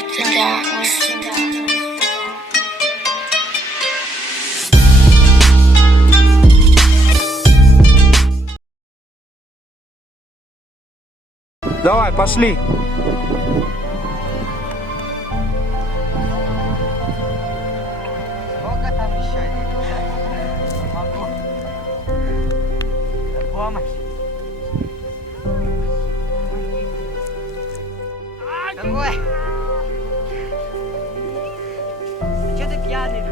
Unorthodox. Давай, пошли. Сколько там еще? Не могу. Помощь. Какой? Че ты пьяный?